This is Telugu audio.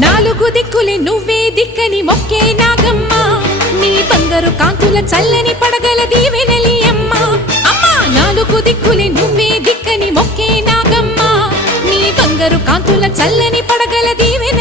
నాలుగు దిక్కులే నువ్వే దిక్కని మొక్కే నాగమ్మ నీ బంగారు కాంతుల చల్లని పడగల దీవెనలి అమ్మ అమ్మా నాలుగు దిక్కులే నువ్వే దిక్కని మొక్కే నాగమ్మ నీ బంగారు కాంతుల చల్లని పడగల దీవెన